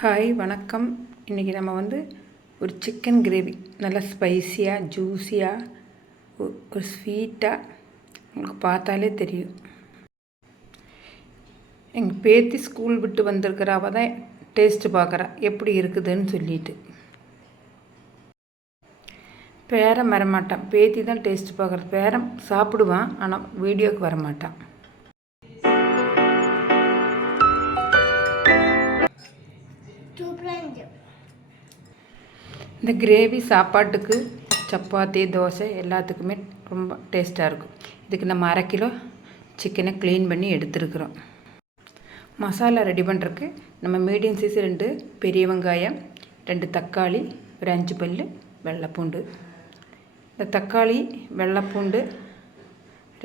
Hi வணக்கம். இன்றைக்கி நம்ம ஒரு சிக்கன் கிரேவி நல்லா ஸ்பைஸியாக ஜூஸியாக ஒரு ஸ்வீட்டாக உங்களுக்கு பார்த்தாலே தெரியும். எங்கள் பேத்தி ஸ்கூல் விட்டு வந்திருக்கிறவ தான் டேஸ்ட்டு பார்க்குறா எப்படி இருக்குதுன்னு சொல்லிட்டு. பேரன் வரமாட்டான், பேத்தி தான் டேஸ்ட்டு பார்க்குறது. பேரன் சாப்பிடுவான், ஆனால் வீடியோவுக்கு வரமாட்டான். இந்த கிரேவி சாப்பாட்டுக்கு சப்பாத்தி தோசை எல்லாத்துக்குமே ரொம்ப டேஸ்ட்டாக இருக்கும். இதுக்கு நம்ம 1/2 கிலோ சிக்கனை க்ளீன் பண்ணி எடுத்துருக்குறோம். மசாலா ரெடி பண்ணுறதுக்கு நம்ம மீடியம் சைஸ் 2 பெரிய வெங்காயம், 2 தக்காளி, ஒரு 5 பல் வெள்ளைப்பூண்டு. இந்த தக்காளி வெள்ளைப்பூண்டு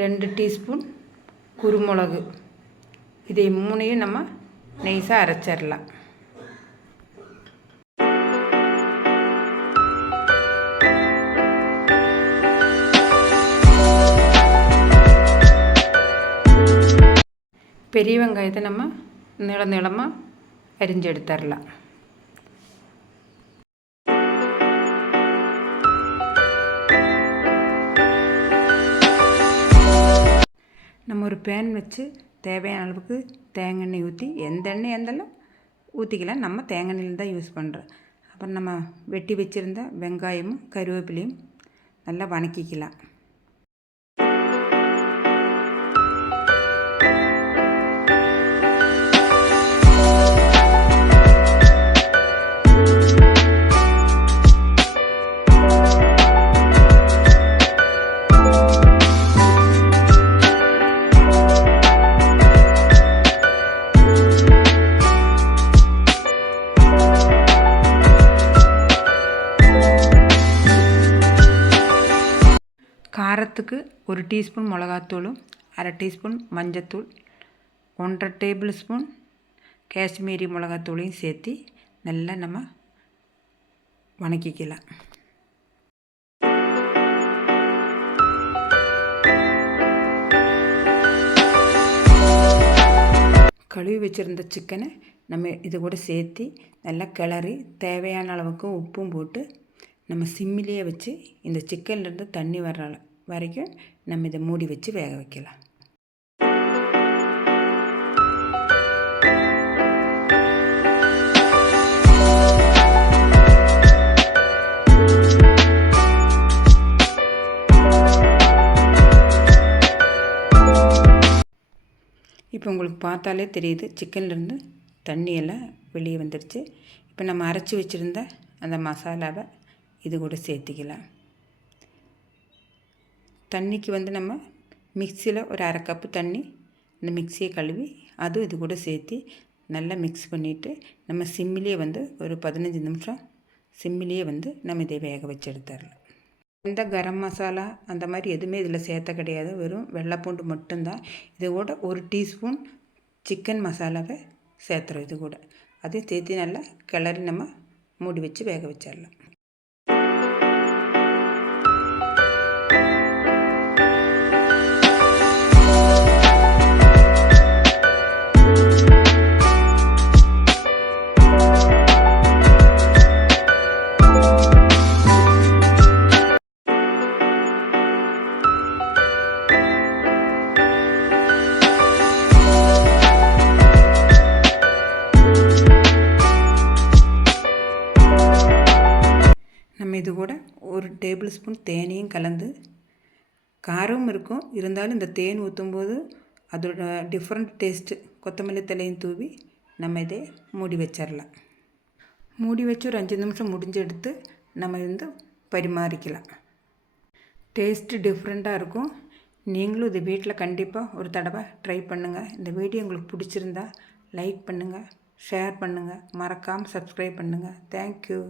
2 டீஸ்பூன் குருமிளகு, இதை 3ஐயும் நம்ம நைஸாக அரைச்சிடலாம். பெரிய வெங்காயத்தை நம்ம நீளமாக அரிஞ்சு எடுத்துடலாம். நம்ம ஒரு பேன் வச்சு தேவையான அளவுக்கு தேங்காய் எண்ணெய் ஊற்றி, எந்த எண்ணெய் இருந்தாலும் ஊற்றிக்கலாம். நம்ம தேங்காய் எண்ணெயில் தான் யூஸ் பண்ணுறோம். அப்புறம் நம்ம வெட்டி வச்சுருந்த வெங்காயமும் கருவேப்பிலையும் நல்லா வணக்கிக்கலாம். காரத்துக்கு 1 டீஸ்பூன் மிளகாத்தூளும், 1/2 டீஸ்பூன் மஞ்சத்தூள், 1/2 டேபிள் ஸ்பூன் காஷ்மீரி மிளகாத்தூளையும் சேர்த்து நல்லா நம்ம வணக்கிக்கலாம். கழுவி வச்சுருந்த சிக்கனை நம்ம இது கூட சேர்த்து நல்லா கிளறி தேவையான அளவுக்கு உப்பும் போட்டு நம்ம சிம்மிலேயே வச்சு இந்த சிக்கன்லேருந்து தண்ணி வர்ற வரைக்கும் நம்ம இதை மூடி வச்சு வேக வைக்கலாம். இப்போ உங்களுக்கு பார்த்தாலே தெரியுது, சிக்கன்லேருந்து தண்ணியெல்லாம் வெளியே வந்துடுச்சு. இப்போ நம்ம அரைச்சி வச்சுருந்த அந்த மசாலாவை இது கூட சேர்த்திக்கலாம். தண்ணிக்கு நம்ம மிக்சியில் ஒரு 1/2 கப்பு தண்ணி, இந்த மிக்சியை கழுவி அதுவும் இது கூட சேர்த்து நல்லா மிக்ஸ் பண்ணிவிட்டு நம்ம சிம்மிலேயே ஒரு 15 நிமிஷம் சிம்மிலேயே நம்ம இதை வேக வச்சு எடுத்துடலாம். எந்த கரம் மசாலா அந்த மாதிரி எதுவுமே இதில் சேர்த்த கிடையாது, வெறும் வெள்ளைப்பூண்டு மட்டும்தான். இது கூட 1 டீஸ்பூன் சிக்கன் மசாலாவை சேர்த்துறோம். இது கூட அதையும் சேர்த்து நல்லா கிளறி நம்ம மூடி வச்சு வேக வச்சிடலாம். நம்ம இது கூட 1 டேபிள் ஸ்பூன் தேனையும் கலந்து, காரமும் இருக்கும் இருந்தாலும் இந்த தேன் ஊற்றும்போது அதோட டிஃப்ரெண்ட் டேஸ்ட்டு, கொத்தமல்லி தலையும் தூவி நம்ம இதை மூடி வச்சிடலாம். மூடி வச்சு ஒரு 5 நிமிஷம் முடிஞ்சு எடுத்து நம்ம பரிமாறிக்கலாம். டேஸ்ட்டு டிஃப்ரெண்ட்டாக இருக்கும். நீங்களும் இது வீட்டில் கண்டிப்பாக ஒரு தடவை ட்ரை பண்ணுங்கள். இந்த வீடியோ உங்களுக்கு பிடிச்சிருந்தா லைக் பண்ணுங்கள், ஷேர் பண்ணுங்கள், மறக்காமல் சப்ஸ்கிரைப் பண்ணுங்கள். தேங்க்யூ.